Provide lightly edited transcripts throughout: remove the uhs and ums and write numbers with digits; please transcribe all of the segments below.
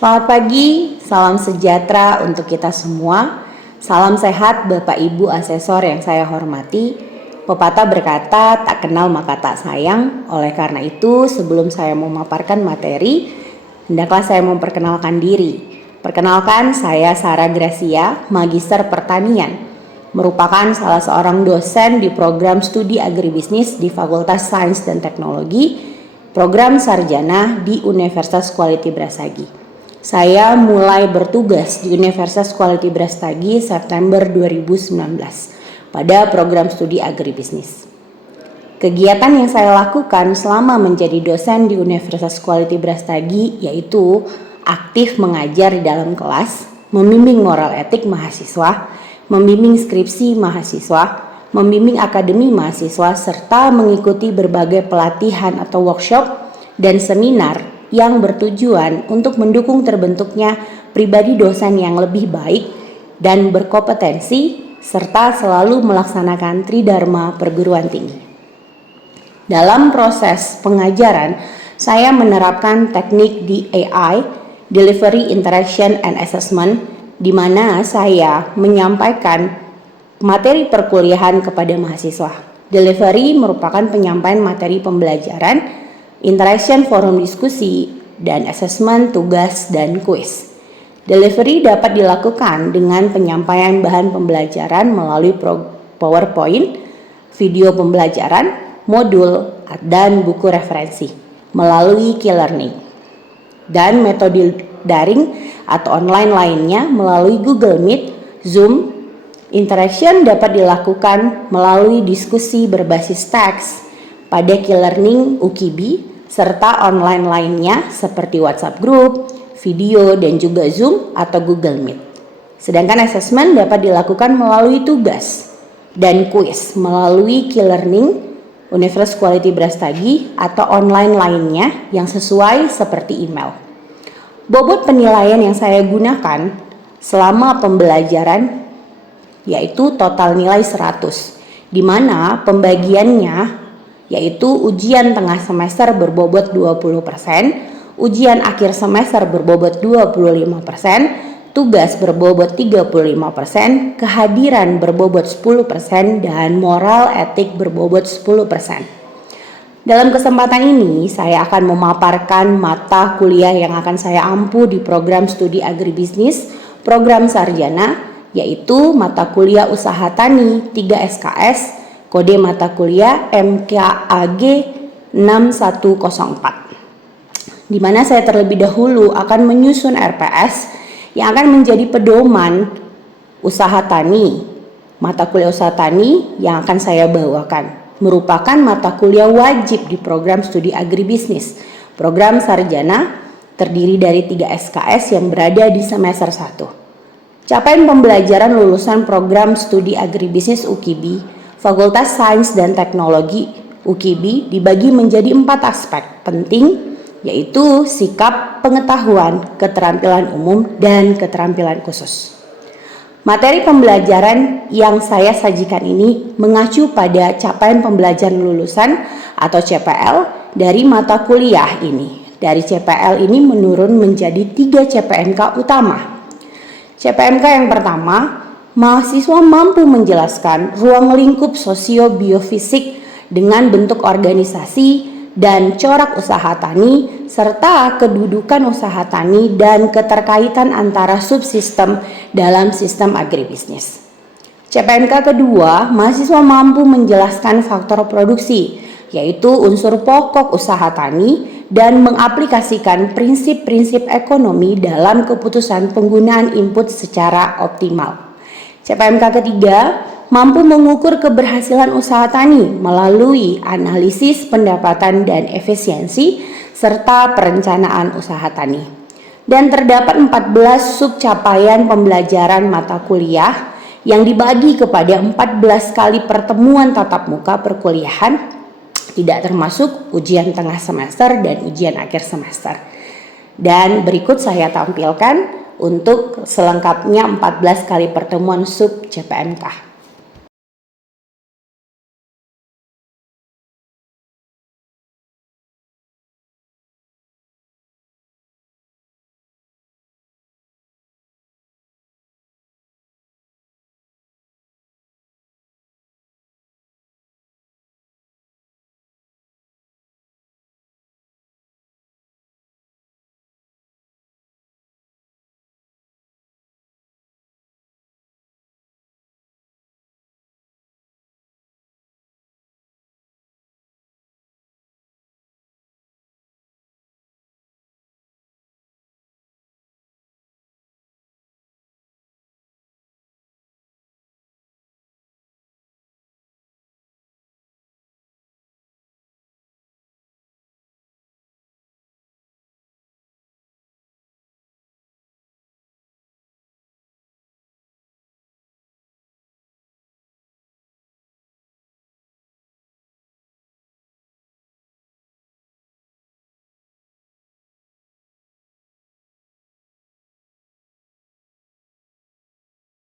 Selamat pagi, salam sejahtera untuk kita semua. Salam sehat Bapak Ibu asesor yang saya hormati. Pepatah berkata, tak kenal maka tak sayang. Oleh karena itu, sebelum saya memaparkan materi, hendaklah saya memperkenalkan diri. Perkenalkan, saya Sarah Gracia, Magister Pertanian, merupakan salah seorang dosen di program studi agribisnis di Fakultas Sains dan Teknologi, program sarjana di Universitas Quality Brastagi. Saya mulai bertugas di Universitas Quality Brastagi September 2019 pada program studi agribisnis. Kegiatan yang saya lakukan selama menjadi dosen di Universitas Quality Brastagi yaitu aktif mengajar di dalam kelas, membimbing moral etik mahasiswa, membimbing skripsi mahasiswa, membimbing akademi mahasiswa, serta mengikuti berbagai pelatihan atau workshop dan seminar yang bertujuan untuk mendukung terbentuknya pribadi dosen yang lebih baik dan berkompetensi serta selalu melaksanakan tridharma perguruan tinggi. Dalam proses pengajaran, saya menerapkan teknik DAI, Delivery, Interaction, and Assessment, di mana saya menyampaikan materi perkuliahan kepada mahasiswa. Delivery merupakan penyampaian materi pembelajaran, interaction forum diskusi, dan assessment tugas dan kuis. Delivery dapat dilakukan dengan penyampaian bahan pembelajaran melalui PowerPoint, video pembelajaran, modul, dan buku referensi melalui Key Learning. Dan metode daring atau online lainnya melalui Google Meet, Zoom. Interaction dapat dilakukan melalui diskusi berbasis teks pada Key Learning UKIBI serta online lainnya seperti WhatsApp Group, video, dan juga Zoom atau Google Meet. Sedangkan assessment dapat dilakukan melalui tugas dan kuis melalui Key Learning Universitas Quality Brastagi atau online lainnya yang sesuai seperti email. Bobot penilaian yang saya gunakan selama pembelajaran yaitu total nilai 100, di mana pembagiannya yaitu ujian tengah semester berbobot 20%, ujian akhir semester berbobot 25%, tugas berbobot 35%, kehadiran berbobot 10%, dan moral etik berbobot 10%. Dalam kesempatan ini, saya akan memaparkan mata kuliah yang akan saya ampu di program studi agribisnis, program sarjana, yaitu mata kuliah usaha tani 3 SKS, kode mata kuliah MKAG 6104, di mana saya terlebih dahulu akan menyusun RPS yang akan menjadi pedoman usaha tani. Mata kuliah usaha tani yang akan saya bawakan merupakan mata kuliah wajib di program studi agribisnis, program sarjana terdiri dari 3 SKS yang berada di semester 1. Capaian pembelajaran lulusan program studi agribisnis UKIBI Fakultas Sains dan Teknologi UKIBI dibagi menjadi 4 aspek penting, yaitu sikap, pengetahuan, keterampilan umum, dan keterampilan khusus. Materi pembelajaran yang saya sajikan ini mengacu pada capaian pembelajaran lulusan atau CPL dari mata kuliah ini. Dari CPL ini menurun menjadi 3 CPNK utama. CPNK yang pertama, mahasiswa mampu menjelaskan ruang lingkup sosio-biofisik dengan bentuk organisasi dan corak usaha tani serta kedudukan usaha tani dan keterkaitan antara subsistem dalam sistem agribisnis. CPNK kedua, mahasiswa mampu menjelaskan faktor produksi, yaitu unsur pokok usaha tani dan mengaplikasikan prinsip-prinsip ekonomi dalam keputusan penggunaan input secara optimal. CPNK ketiga, mampu mengukur keberhasilan usaha tani melalui analisis pendapatan dan efisiensi serta perencanaan usaha tani. Dan terdapat 14 subcapaian pembelajaran mata kuliah yang dibagi kepada 14 kali pertemuan tatap muka perkuliahan, tidak termasuk ujian tengah semester dan ujian akhir semester. Dan berikut saya tampilkan untuk selengkapnya 14 kali pertemuan sub CPNK.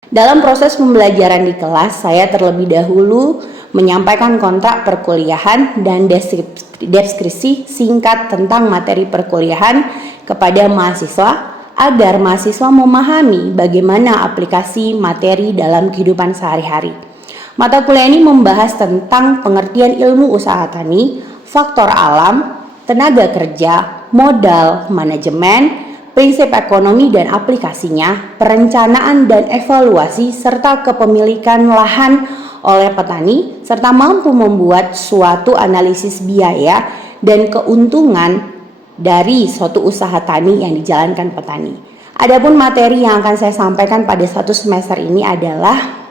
Dalam proses pembelajaran di kelas, saya terlebih dahulu menyampaikan kontrak perkuliahan dan deskripsi singkat tentang materi perkuliahan kepada mahasiswa agar mahasiswa memahami bagaimana aplikasi materi dalam kehidupan sehari-hari. Mata kuliah ini membahas tentang pengertian ilmu usaha tani, faktor alam, tenaga kerja, modal, manajemen, prinsip ekonomi dan aplikasinya, perencanaan dan evaluasi, serta kepemilikan lahan oleh petani, serta mampu membuat suatu analisis biaya dan keuntungan dari suatu usaha tani yang dijalankan petani. Adapun materi yang akan saya sampaikan pada satu semester ini adalah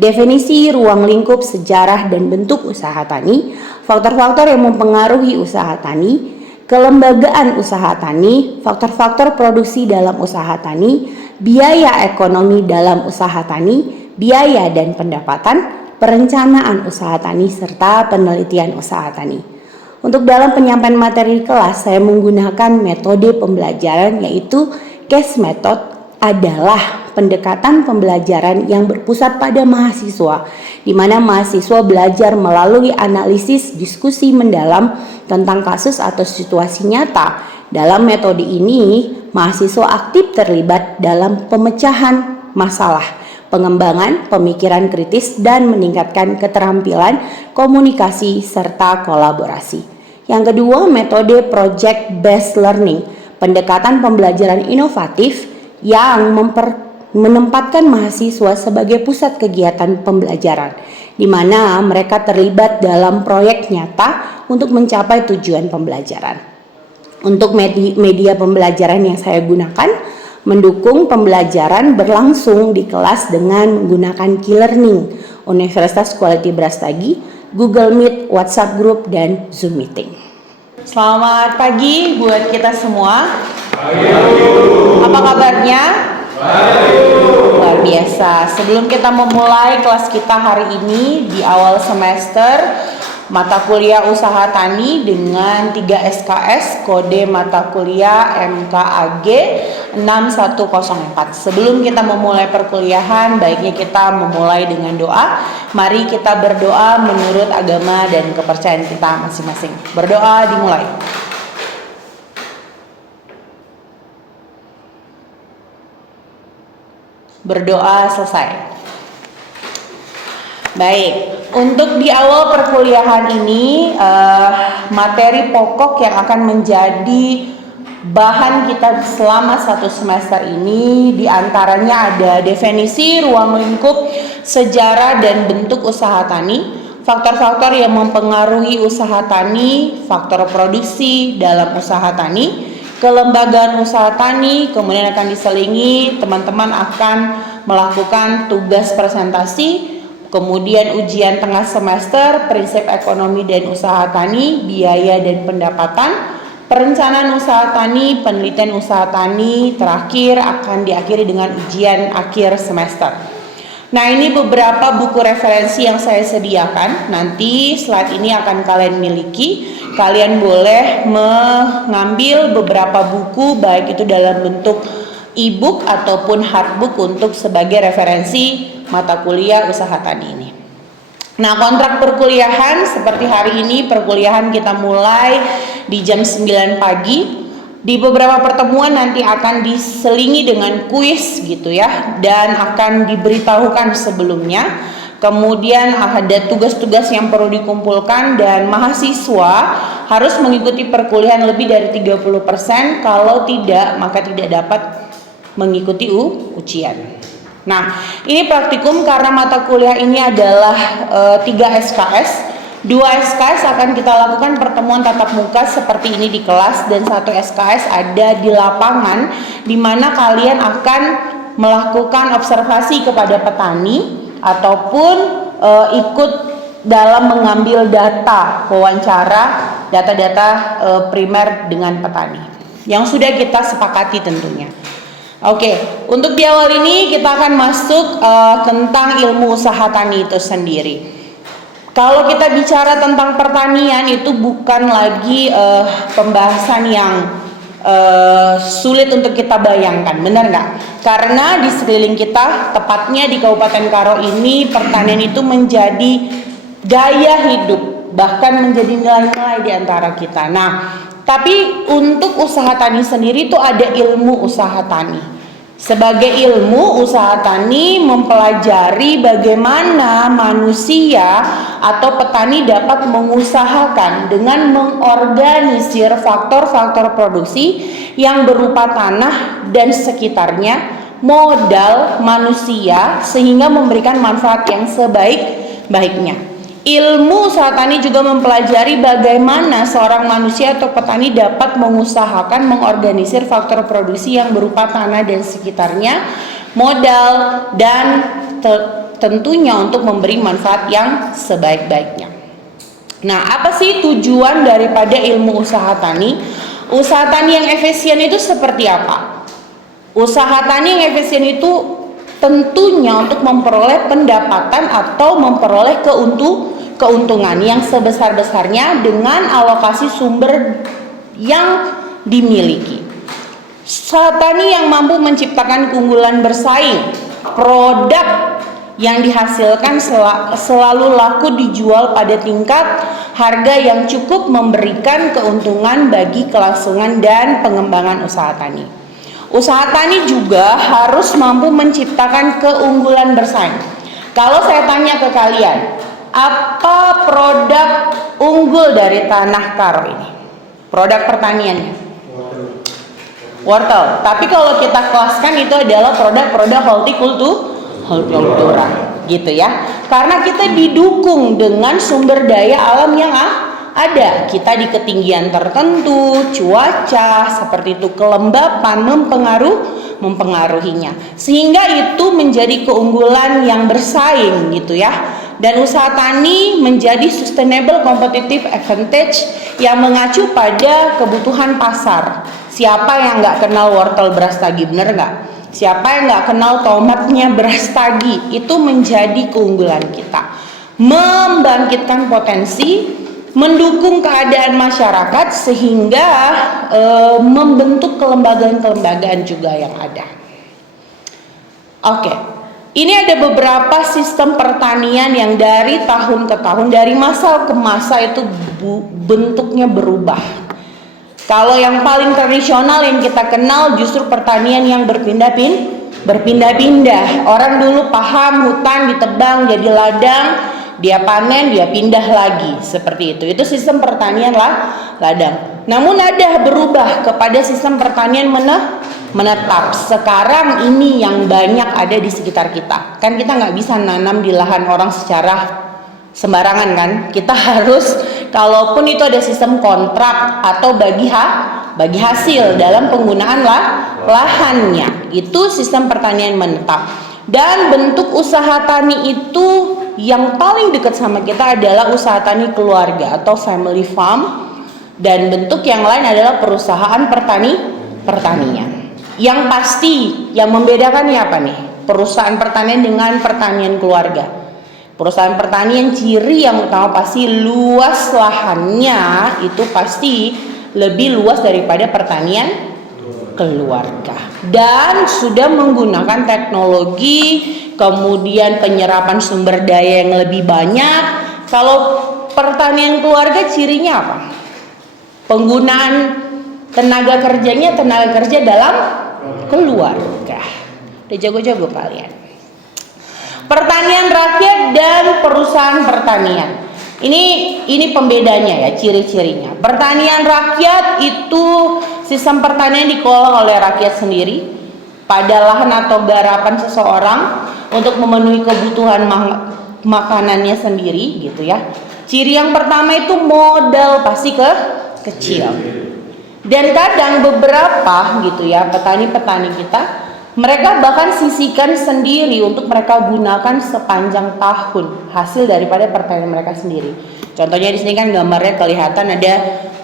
definisi ruang lingkup sejarah dan bentuk usaha tani, faktor-faktor yang mempengaruhi usaha tani, kelembagaan usaha tani, faktor-faktor produksi dalam usaha tani, biaya ekonomi dalam usaha tani, biaya dan pendapatan, perencanaan usaha tani, serta penelitian usaha tani. Untuk dalam penyampaian materi kelas, saya menggunakan metode pembelajaran yaitu case method adalah pendekatan pembelajaran yang berpusat pada mahasiswa, di mana mahasiswa belajar melalui analisis diskusi mendalam tentang kasus atau situasi nyata. Dalam metode ini, mahasiswa aktif terlibat dalam pemecahan masalah, pengembangan pemikiran kritis, dan meningkatkan keterampilan komunikasi serta kolaborasi. Yang kedua, metode project based learning, pendekatan pembelajaran inovatif yang menempatkan mahasiswa sebagai pusat kegiatan pembelajaran, di mana mereka terlibat dalam proyek nyata untuk mencapai tujuan pembelajaran. Untuk media pembelajaran yang saya gunakan mendukung pembelajaran berlangsung di kelas dengan menggunakan Q-Learning, Universitas Quality Brastagi, Google Meet, WhatsApp Group, dan Zoom Meeting. Selamat pagi buat kita semua. Apa kabarnya? Luar biasa. Sebelum kita memulai kelas kita hari ini di awal semester, mata kuliah usaha tani dengan 3 SKS, kode mata kuliah MKAG 6104. Sebelum kita memulai perkuliahan, baiknya kita memulai dengan doa. Mari kita berdoa menurut agama dan kepercayaan kita masing-masing. Berdoa dimulai. Berdoa selesai. Baik, untuk di awal perkuliahan ini materi pokok yang akan menjadi bahan kita selama satu semester ini diantaranya ada definisi ruang lingkup sejarah dan bentuk usaha tani, faktor-faktor yang mempengaruhi usaha tani, faktor produksi dalam usaha tani, kelembagaan usaha tani, kemudian akan diselingi teman-teman akan melakukan tugas presentasi, kemudian ujian tengah semester, prinsip ekonomi dan usaha tani, biaya dan pendapatan, perencanaan usaha tani, penelitian usaha tani, terakhir akan diakhiri dengan ujian akhir semester. Nah, ini beberapa buku referensi yang saya sediakan. Nanti slide ini akan kalian miliki. Kalian boleh mengambil beberapa buku, baik itu dalam bentuk e-book ataupun hardbook untuk sebagai referensi mata kuliah usaha tani ini. Nah, kontrak perkuliahan seperti hari ini perkuliahan kita mulai di jam 9 pagi. Di beberapa pertemuan nanti akan diselingi dengan kuis gitu ya, dan akan diberitahukan sebelumnya. Kemudian ada tugas-tugas yang perlu dikumpulkan dan mahasiswa harus mengikuti perkuliahan lebih dari 30%. Kalau tidak, maka tidak dapat mengikuti ujian. Nah, ini praktikum karena mata kuliah ini adalah 3 SKS. 2 SKS akan kita lakukan pertemuan tatap muka seperti ini di kelas, dan 1 SKS ada di lapangan di mana kalian akan melakukan observasi kepada petani ataupun ikut dalam mengambil data wawancara, data-data primer dengan petani yang sudah kita sepakati tentunya. Oke, untuk di awal ini kita akan masuk tentang ilmu usaha tani itu sendiri. Kalau kita bicara tentang pertanian itu bukan lagi pembahasan yang sulit untuk kita bayangkan, benar nggak? Karena di sekeliling kita, tepatnya di Kabupaten Karo ini, pertanian itu menjadi gaya hidup, bahkan menjadi nilai-nilai di antara kita. Nah, tapi untuk usaha tani sendiri itu ada ilmu usaha tani. Sebagai ilmu usaha tani mempelajari bagaimana manusia atau petani dapat mengusahakan dengan mengorganisir faktor-faktor produksi yang berupa tanah dan sekitarnya, modal manusia, sehingga memberikan manfaat yang sebaik-baiknya. Ilmu usaha tani juga mempelajari bagaimana seorang manusia atau petani dapat mengusahakan mengorganisir faktor produksi yang berupa tanah dan sekitarnya, modal, dan tentunya untuk memberi manfaat yang sebaik-baiknya. Nah, apa sih tujuan daripada ilmu usaha tani? Usaha tani yang efisien itu seperti apa? Usaha tani yang efisien itu tentunya untuk memperoleh pendapatan atau memperoleh keuntungan yang sebesar-besarnya dengan alokasi sumber yang dimiliki. Usaha tani yang mampu menciptakan keunggulan bersaing, produk yang dihasilkan selalu laku dijual pada tingkat harga yang cukup memberikan keuntungan bagi kelangsungan dan pengembangan usaha tani. Usaha tani juga harus mampu menciptakan keunggulan bersaing. Kalau saya tanya ke kalian, apa produk unggul dari tanah Karo ini? Produk pertaniannya? Wortel. Tapi kalau kita kelaskan itu adalah produk-produk hortikultura, gitu ya. Karena kita didukung dengan sumber daya alam yang ada. Kita di ketinggian tertentu, cuaca seperti itu, kelembapan mempengaruhinya, sehingga itu menjadi keunggulan yang bersaing, gitu ya. Dan usaha tani menjadi sustainable competitive advantage yang mengacu pada kebutuhan pasar. Siapa yang nggak kenal wortel Brastagi, bener nggak? Siapa yang nggak kenal tomatnya Brastagi? Itu menjadi keunggulan kita, membangkitkan potensi, mendukung keadaan masyarakat, sehingga membentuk kelembagaan-kelembagaan juga yang ada. Oke, ini ada beberapa sistem pertanian yang dari tahun ke tahun, dari masa ke masa itu bentuknya berubah. Kalau yang paling tradisional yang kita kenal justru pertanian yang berpindah-pindah. Orang dulu paham hutan ditebang jadi ladang, dia panen, dia pindah lagi, seperti itu. Itu sistem pertanian ladang. Namun ada berubah kepada sistem pertanian menetap. Sekarang ini yang banyak ada di sekitar kita. Kan kita nggak bisa nanam di lahan orang secara sembarangan kan. Kita harus, kalaupun itu ada sistem kontrak atau bagi hasil dalam penggunaan lahannya. Itu sistem pertanian menetap. Dan bentuk usaha tani itu yang paling dekat sama kita adalah usaha tani keluarga atau family farm, dan bentuk yang lain adalah perusahaan pertanian. Yang pasti yang membedakannya apa nih? Perusahaan pertanian dengan pertanian keluarga. Perusahaan pertanian ciri yang utama pasti luas lahannya, itu pasti lebih luas daripada pertanian keluarga, dan sudah menggunakan teknologi, kemudian penyerapan sumber daya yang lebih banyak. Kalau pertanian keluarga cirinya apa? Penggunaan tenaga kerjanya tenaga kerja dalam keluarga. Udah jago-jago kalian. Pertanian rakyat dan perusahaan pertanian. Ini pembedanya ya, ciri-cirinya. Pertanian rakyat itu sistem pertanian dikelola oleh rakyat sendiri pada lahan atau garapan seseorang untuk memenuhi kebutuhan makanannya sendiri, gitu ya. Ciri yang pertama itu modal pasti kecil. Dan kadang beberapa gitu ya petani-petani kita, mereka bahkan sisihkan sendiri untuk mereka gunakan sepanjang tahun hasil daripada pertanian mereka sendiri. Contohnya di sini kan gambarnya kelihatan ada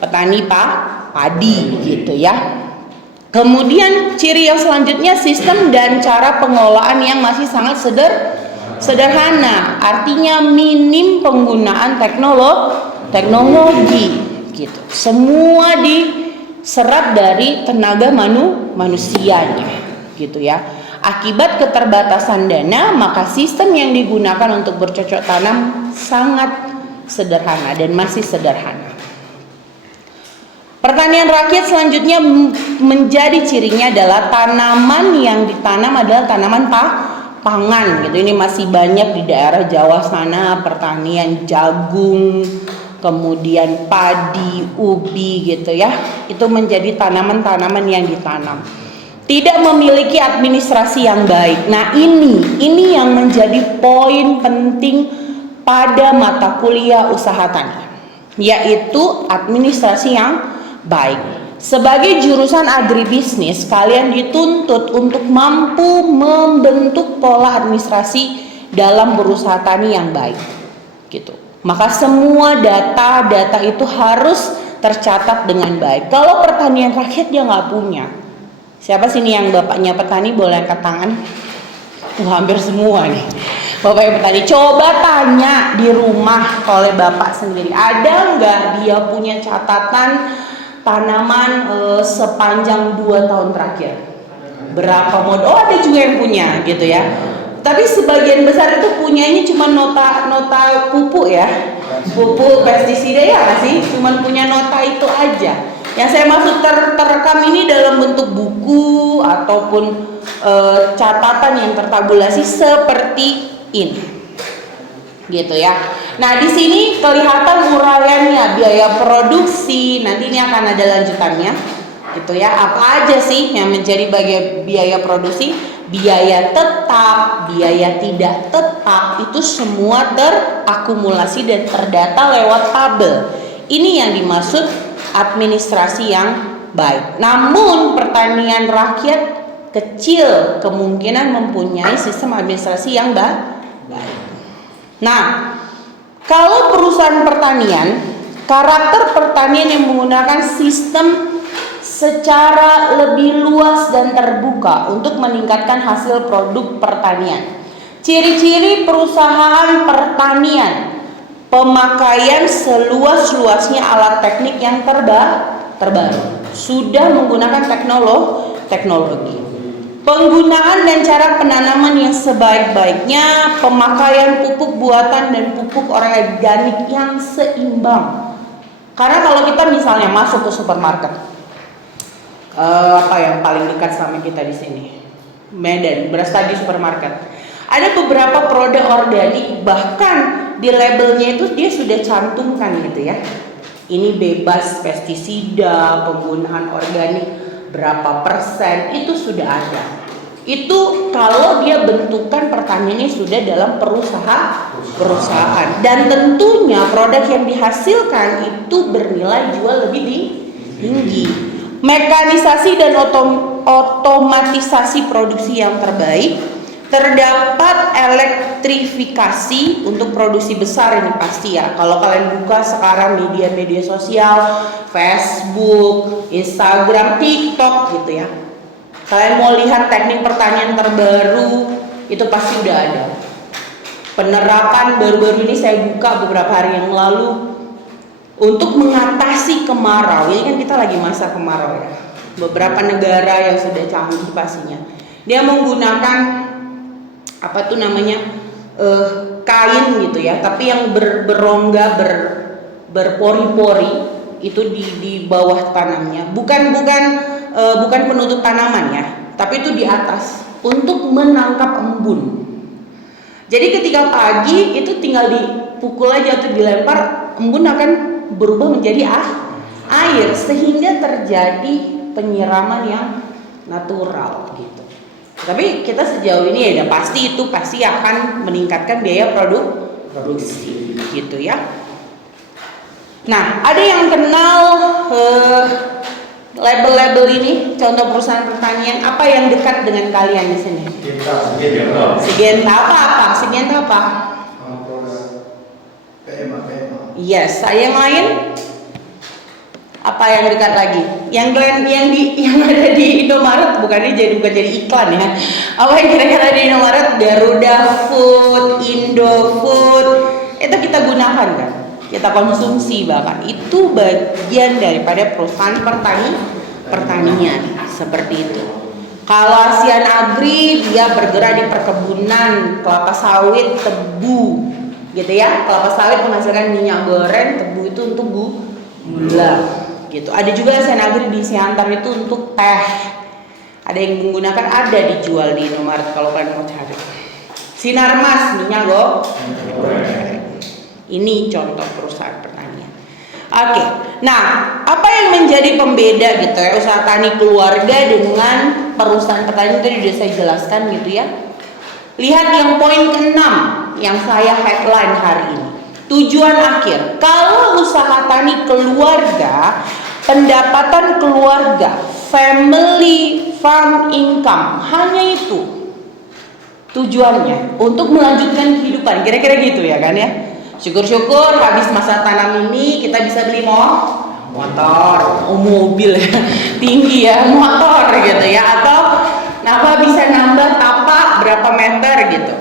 petani padi gitu ya. Kemudian ciri yang selanjutnya sistem dan cara pengelolaan yang masih sangat sederhana. Artinya minim penggunaan teknologi gitu. Semua serap dari tenaga manusianya gitu ya. Akibat keterbatasan dana, maka sistem yang digunakan untuk bercocok tanam sangat sederhana dan masih sederhana. Pertanian rakyat selanjutnya menjadi cirinya adalah tanaman yang ditanam adalah tanaman pangan gitu. Ini masih banyak di daerah Jawa sana, pertanian jagung, kemudian padi, ubi gitu ya. Itu menjadi tanaman-tanaman yang ditanam. Tidak memiliki administrasi yang baik. Nah, ini yang menjadi poin penting pada mata kuliah usaha tani, yaitu administrasi yang baik. Sebagai jurusan agribisnis, kalian dituntut untuk mampu membentuk pola administrasi dalam berusaha tani yang baik. Gitu. Maka semua data itu harus tercatat dengan baik. Kalau pertanian rakyat dia nggak punya. Siapa sini yang bapaknya petani, boleh angkat tangan? Hampir semua nih. Bapak yang petani, coba tanya di rumah oleh bapak sendiri, ada nggak dia punya catatan tanaman sepanjang 2 tahun terakhir? Berapa modal? Oh, ada juga yang punya gitu ya. Tapi sebagian besar itu punyanya cuma nota pupuk ya, pupuk pestisida ya nggak sih? Cuma punya nota itu aja. Yang saya maksud terekam ini dalam bentuk buku ataupun catatan yang tertabulasi seperti ini, gitu ya. Nah, di sini kelihatan uraiannya, biaya produksi. Nanti ini akan ada lanjutannya, gitu ya. Apa aja sih yang menjadi biaya produksi? Biaya tetap, biaya tidak tetap, itu semua terakumulasi dan terdata lewat tabel. Ini yang dimaksud administrasi yang baik. Namun pertanian rakyat kecil kemungkinan mempunyai sistem administrasi yang baik. Nah, kalau perusahaan pertanian, karakter pertanian yang menggunakan sistem secara lebih luas dan terbuka untuk meningkatkan hasil produk pertanian. Ciri-ciri perusahaan pertanian: pemakaian seluas-luasnya alat teknik yang terbaru, sudah menggunakan teknologi. Penggunaan dan cara penanaman yang sebaik-baiknya, pemakaian pupuk buatan dan pupuk organik yang seimbang. Karena kalau kita misalnya masuk ke supermarket, apa yang paling dekat sama kita di sini? Medan, beras tadi supermarket. Ada beberapa produk organik, bahkan di labelnya itu dia sudah cantumkan gitu ya. Ini bebas pestisida, penggunaan organik berapa persen, itu sudah ada. Itu kalau dia bentukan pertaniannya sudah dalam perusahaan. Dan tentunya produk yang dihasilkan itu bernilai jual lebih tinggi. Mekanisasi dan otomatisasi produksi yang terbaik, terdapat elektrifikasi untuk produksi besar ini pasti ya. Kalau kalian buka sekarang media sosial, Facebook, Instagram, TikTok gitu ya, kalian mau lihat teknik pertanian terbaru, itu pasti udah ada. Penerapan baru-baru ini saya buka beberapa hari yang lalu untuk mengatasi kemarau. Ini kan kita lagi masa kemarau ya. Beberapa negara yang sudah canggih pastinya, dia menggunakan apa tuh namanya kain gitu ya, tapi yang berongga, berpori-pori itu di bawah tanamnya, bukan penutup tanaman ya, tapi itu di atas untuk menangkap embun. Jadi ketika pagi itu tinggal dipukul aja atau dilempar, embun akan berubah menjadi air sehingga terjadi penyiraman yang natural gitu. Tapi kita sejauh ini ya pasti akan meningkatkan biaya produksi gitu ya. Nah, ada yang kenal label-label ini, contoh perusahaan pertanian apa yang dekat dengan kalian di sini? Syngenta apa? PMA. Yes, yang lain? Apa yang dekat lagi? Yang ada di Indomaret, bukan jadi iklan ya. Apa yang kira-kira di Indomaret? Garuda Food, Indofood, itu kita gunakan kan? Kita konsumsi bahkan. Itu bagian daripada perusahaan pertanian. pertanian, seperti itu. Kalau ASEAN Agri dia bergerak di perkebunan, kelapa sawit, tebu, gitu ya. Kelapa sawit menghasilkan minyak goreng, tebu itu untuk gula, gitu. Ada juga ASEAN Agri di Siantar itu untuk teh. Ada yang menggunakan, ada dijual di Indomaret kalau kalian mau cari. Sinarmas minyak goreng. Ini contoh perusahaan pertanian. Oke, nah apa yang menjadi pembeda gitu ya usaha tani keluarga dengan perusahaan pertanian tadi sudah saya jelaskan gitu ya. Lihat yang poin ke-6 yang saya headline hari ini. Tujuan akhir. Kalau usaha tani keluarga, pendapatan keluarga, family farm income, hanya itu tujuannya untuk melanjutkan kehidupan. Kira-kira gitu ya kan ya. Syukur-syukur habis masa tanam ini kita bisa beli motor, mobil ya, tinggi ya, motor gitu ya, atau apa bisa nambah tapak berapa meter gitu.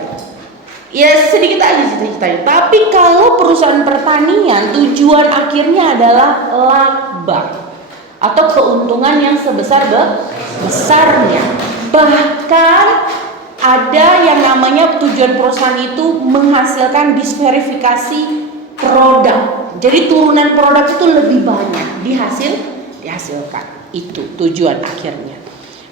Ya sedikit aja cita-citanya. Tapi kalau perusahaan pertanian tujuan akhirnya adalah laba atau keuntungan yang sebesar-besarnya. Bahkan ada yang namanya tujuan perusahaan itu menghasilkan disverifikasi produk. Jadi turunan produk itu lebih banyak dihasilkan. Itu tujuan akhirnya.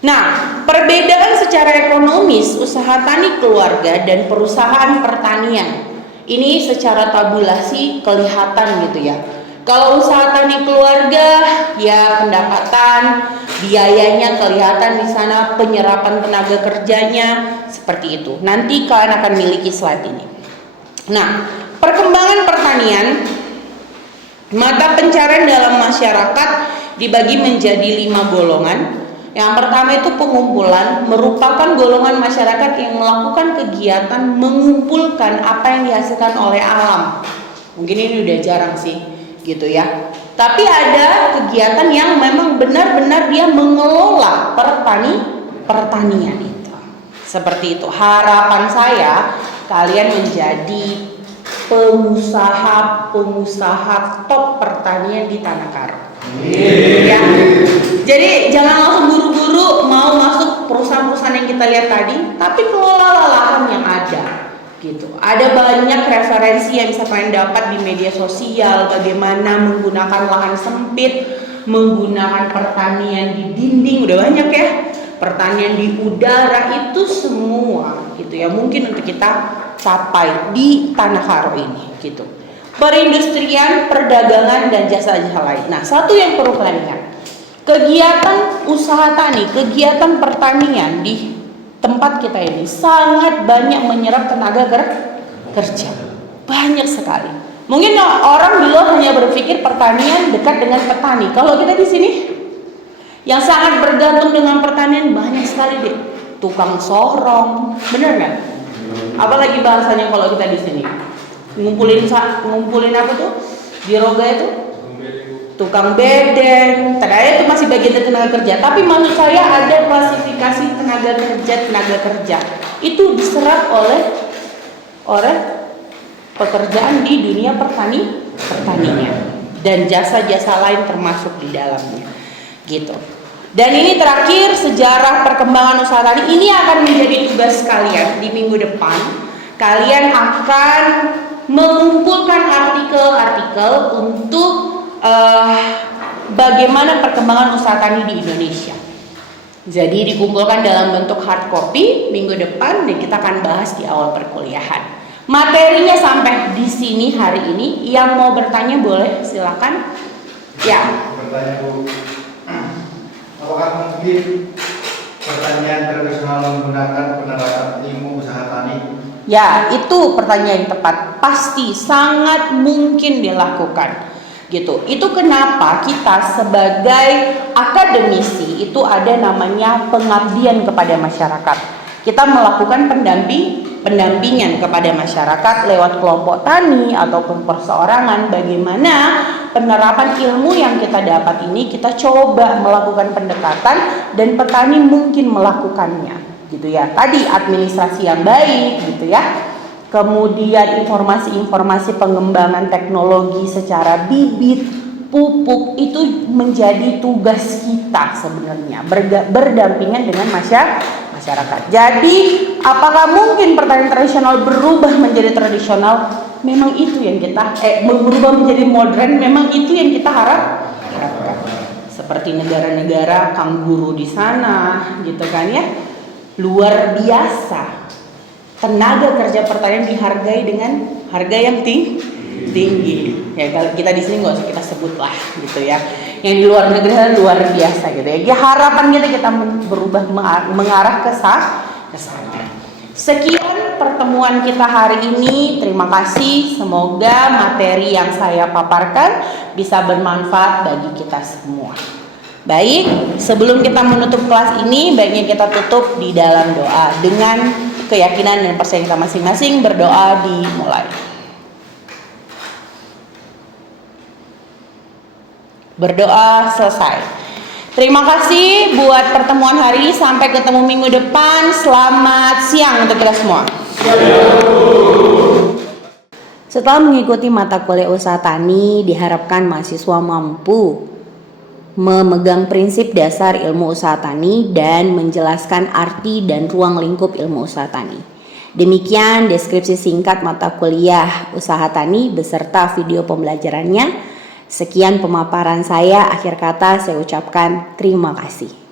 Nah, perbedaan secara ekonomis usaha tani keluarga dan perusahaan pertanian ini secara tabulasi kelihatan gitu ya. Kalau usaha tani keluarga ya pendapatan, biayanya kelihatan di sana, penyerapan tenaga kerjanya seperti itu. Nanti kalian akan miliki slide ini. Nah, perkembangan pertanian, mata pencarian dalam masyarakat dibagi menjadi 5 golongan. Yang pertama itu pengumpulan, merupakan golongan masyarakat yang melakukan kegiatan mengumpulkan apa yang dihasilkan oleh alam. Mungkin ini udah jarang sih gitu ya. Tapi ada kegiatan yang memang benar-benar dia mengelola pertanian itu. Seperti itu. Harapan saya kalian menjadi pengusaha top pertanian di Tanah Karo. Ya. Jadi jangan langsung buru-buru mau masuk perusahaan-perusahaan yang kita lihat tadi, tapi kelola lahan yang ada. Gitu. Ada banyak referensi yang bisa kalian dapat di media sosial, bagaimana menggunakan lahan sempit, menggunakan pertanian di dinding, udah banyak ya. Pertanian di udara itu semua gitu ya, mungkin untuk kita capai di Tanah Karo ini gitu. Perindustrian, perdagangan dan jasa-jasa lain. Nah, satu yang perlu kalian ingat. Kegiatan usaha tani, kegiatan pertanian di tempat kita ini sangat banyak menyerap tenaga kerja. Banyak sekali. Mungkin orang di luar hanya berpikir pertanian dekat dengan petani. Kalau kita di sini yang sangat bergantung dengan pertanian banyak sekali deh. Tukang sorong, bener nggak? Apalagi bahasanya kalau kita di sini ngumpulin apa tuh? Di roga itu? Tukang bedeng, ternyata itu masih bagian dari tenaga kerja. Tapi maksud saya ada klasifikasi tenaga kerja itu diserap oleh pekerjaan di dunia pertanian dan jasa-jasa lain termasuk di dalamnya, gitu. Dan ini terakhir sejarah perkembangan usaha tani ini akan menjadi tugas kalian di minggu depan. Kalian akan mengumpulkan artikel-artikel untuk bagaimana perkembangan usaha tani di Indonesia. Jadi dikumpulkan dalam bentuk hard copy minggu depan dan kita akan bahas di awal perkuliahan. Materinya sampai di sini hari ini. Yang mau bertanya boleh silakan. Ya. Bertanya Bu, apakah mungkin pertanian tradisional menggunakan penerapan ilmu usaha tani? Ya, itu pertanyaan yang tepat. Pasti sangat mungkin dilakukan. Gitu. Itu kenapa kita sebagai akademisi itu ada namanya pengabdian kepada masyarakat. Kita melakukan pendampingan kepada masyarakat lewat kelompok tani ataupun perseorangan, bagaimana penerapan ilmu yang kita dapat ini kita coba melakukan pendekatan dan petani mungkin melakukannya gitu ya. Tadi administrasi yang baik gitu ya. Kemudian informasi-informasi pengembangan teknologi secara bibit, pupuk itu menjadi tugas kita sebenarnya, berdampingan dengan masyarakat. Jadi apakah mungkin pertanian tradisional berubah menjadi tradisional? Memang itu yang kita berubah menjadi modern, memang itu yang kita harapkan. Seperti negara-negara kangguru di sana gitu kan ya, luar biasa, tenaga kerja pertanian dihargai dengan harga yang tinggi. Ya kalau kita di sini nggak usah kita sebut lah gitu ya. Yang di luar negeri luar biasa gitu ya. Ya harapan kita berubah mengarah ke sana. Sekian pertemuan kita hari ini. Terima kasih. Semoga materi yang saya paparkan bisa bermanfaat bagi kita semua. Baik, sebelum kita menutup kelas ini, baiknya kita tutup di dalam doa dengan keyakinan dan percaya kita masing-masing. Berdoa dimulai. Berdoa selesai. Terima kasih buat pertemuan hari ini. Sampai ketemu minggu depan. Selamat siang untuk kita semua. Setelah mengikuti mata kuliah usaha tani, diharapkan mahasiswa mampu memegang prinsip dasar ilmu usaha tani dan menjelaskan arti dan ruang lingkup ilmu usaha tani. Demikian deskripsi singkat mata kuliah usaha tani beserta video pembelajarannya. Sekian pemaparan saya, akhir kata saya ucapkan terima kasih.